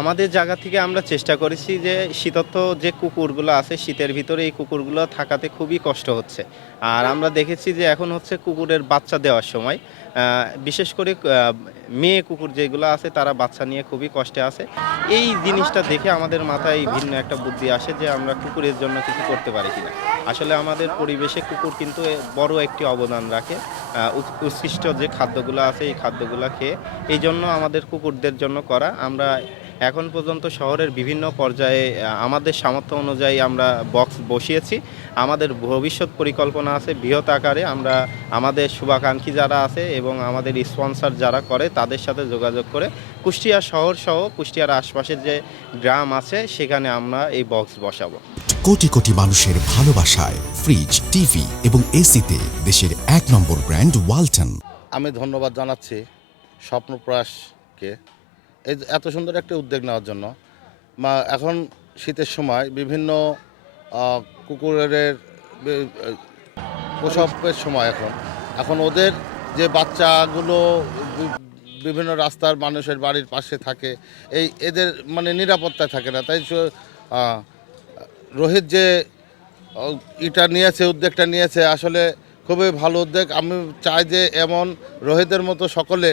আমাদের জায়গা থেকে আমরা চেষ্টা করেছি যে শীতত্ব যে কুকুরগুলো আছে শীতের ভিতরে এই কুকুরগুলো থাকাতে খুবই কষ্ট হচ্ছে। আর আমরা দেখেছি যে এখন হচ্ছে কুকুরের বাচ্চা দেওয়ার সময় বিশেষ করে মেয়ে কুকুর যেগুলো আছে তারা বাচ্চা নিয়ে খুবই কষ্টে আছে। এই জিনিসটা দেখে আমাদের মাথায় ভিন্ন একটা বুদ্ধি আসে যে আমরা কুকুরের জন্য কিছু করতে পারি কিনা। আসলে আমাদের পরিবেশে কুকুর কিন্তু বড় একটি অবদান রাখে। উৎকৃষ্ট যে খাদ্যগুলো আছে এই খাদ্যগুলো খেয়ে এই জন্য আমাদের কুকুরদের জন্য করা। আমরা এখন পর্যন্ত শহরের বিভিন্ন পর্যায়ে আমাদের সামর্থ্য অনুযায়ী আমরা বক্স বসিয়েছি। আমাদের ভবিষ্যৎ পরিকল্পনা আছে বৃহৎ আকারে। আমরা আমাদের শুভাকাঙ্ক্ষী যারা আছে এবং আমাদের স্পন্সর যারা করে তাদের সাথে যোগাযোগ করে কুষ্টিয়া শহর সহ কুষ্টিয়ার আশপাশের যে গ্রাম আছে সেখানে আমরা এই বক্স বসাবো। কোটি কোটি মানুষের ভালোবাসায় ফ্রিজ, টিভি এবং এসিতে দেশের ১ নম্বর ব্র্যান্ড ওয়ালটন। আমি ধন্যবাদ জানাচ্ছি স্বপ্নপ্রয়াসকে এই এত সুন্দর একটা উদ্যোগ নেওয়ার জন্য। এখন শীতের সময় বিভিন্ন কুকুরের প্রসবের সময় এখন ওদের যে বাচ্চাগুলো বিভিন্ন রাস্তার মানুষের বাড়ির পাশে থাকে এদের মানে নিরাপত্তায় থাকে না। তাই রোহিত যে উদ্যোগটা নিয়েছে আসলে খুবই ভালো উদ্যোগ। আমি চাই যে এমন রোহিতের মতো সকলে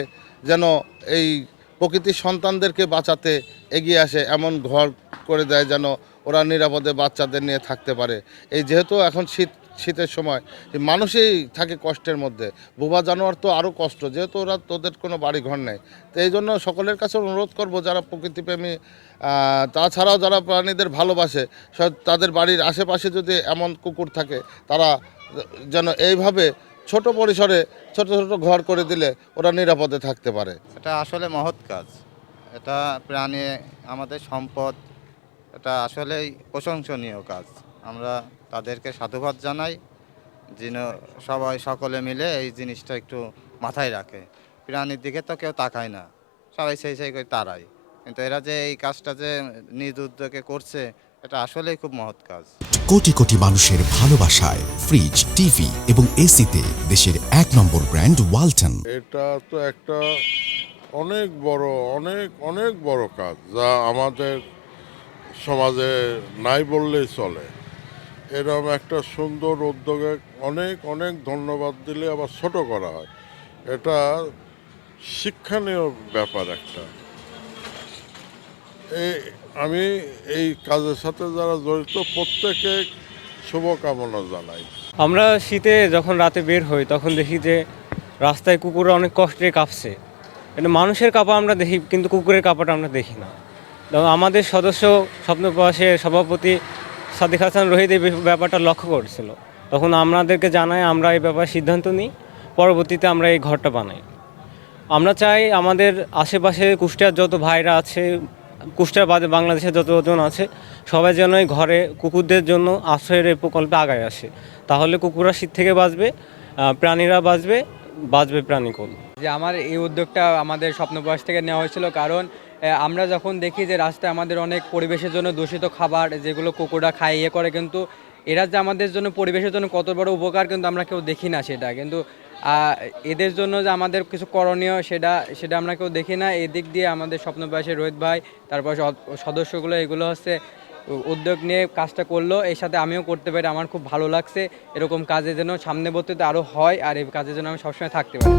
যেন এই প্রকৃতির সন্তানদেরকে বাঁচাতে এগিয়ে আসে, এমন ঘর করে দেয় যেন ওরা নিরাপদে বাচ্চাদের নিয়ে থাকতে পারে। যেহেতু এখন শীতের সময় মানুষই থাকে কষ্টের মধ্যে, বোবা জানোয়ার তো আরও কষ্ট, যেহেতু ওদের কোনো বাড়ি ঘর নেই। তো এই জন্য সকলের কাছে অনুরোধ করব যারা প্রকৃতিপ্রেমী তাছাড়াও যারা প্রাণীদের ভালোবাসে তাদের বাড়ির আশেপাশে যদি এমন কুকুর থাকে তারা যেন এইভাবে ছোট পরিসরে ছোট ছোট ঘর করে দিলে ওরা নিরাপদে থাকতে পারে। এটা আসলে মহৎ কাজ। এটা প্রাণী আমাদের সম্পদ, এটা আসলেই প্রশংসনীয় কাজ। আমরা তাদেরকে সাধুবাদ জানাই যেন সকলে মিলে এই জিনিসটা একটু মাথায় রাখে। প্রাণীর দিকে তো কেউ তাকায় না, সবাই সেই করে তাড়ায়, কিন্তু এরা যে এই কাজটা যে নিজ উদ্যোগে করছে এটা আসলেই খুব মহৎ কাজ। কোটি কোটি মানুষের ভালোবাসায় ফ্রিজ, টিভি এবং এসিতে দেশের ১ নম্বর ব্র্যান্ড ওয়ালটন। এটা তো একটা অনেক বড় কাজ যা আমাদের সমাজে নাই বললেই চলে। এরকম একটা সুন্দর উদ্যোগে অনেক ধন্যবাদ দিলে আবার ছোট করা হয়। এটা শিক্ষণীয় ব্যাপার একটা। আমি এই কাজের সাথে যারা জড়িত প্রত্যেকে শুভকামনা জানাই। আমরা শীতে যখন রাতে বের হই তখন দেখি যে রাস্তায় কুকুররা অনেক কষ্টে কাঁপছে। এটা মানুষের কাঁপা আমরা দেখি, কিন্তু কুকুরের কাঁপাটা আমরা দেখি না। আমাদের সদস্য স্বপ্নপ্রয়াসের সভাপতি সাদিক হাসান রোহিত এই ব্যাপারটা লক্ষ্য করেছিল, তখন আমাদেরকে জানায়, আমরা এই ব্যাপারে সিদ্ধান্ত নিই, পরবর্তীতে আমরা এই ঘরটা বানাই। আমরা চাই আমাদের আশেপাশে কুষ্টিয়ার যত ভাইরা আছে, কুষ্টিয়ার বাদে বাংলাদেশের যতজন আছে, সবাই যেন এই ঘরে কুকুরদের জন্য আশ্রয়ের এই প্রকল্পে আগায় আসে। তাহলে কুকুররা শীত থেকে বাঁচবে, প্রাণীরা বাঁচবে প্রাণীকুল। যে আমার এই উদ্যোগটা আমাদের স্বপ্নপ্রয়াস থেকে নেওয়া হয়েছিল, কারণ আমরা যখন দেখি যে রাস্তায় আমাদের অনেক পরিবেশের জন্য দূষিত খাবার যেগুলো কুকুররা খায় করে, কিন্তু এরা যে আমাদের জন্য পরিবেশের জন্য কত বড় উপকার কিন্তু আমরা কেউ দেখি না সেটা। কিন্তু এদের জন্য যে আমাদের কিছু করণীয় সেটা আমরা কেউ দেখি না। এদিক দিয়ে আমাদের স্বপ্নপ্রয়াসের রোহিত ভাই, তারপর সদস্যগুলো এগুলো উদ্যোগ নিয়ে কাজটা করলো। এর সাথে আমিও করতে পারি, আমার খুব ভালো লাগছে। এরকম কাজে যেন সামনে বর্তীতে আরও হয়, আর এই কাজের জন্য আমি সবসময় থাকতে পারি।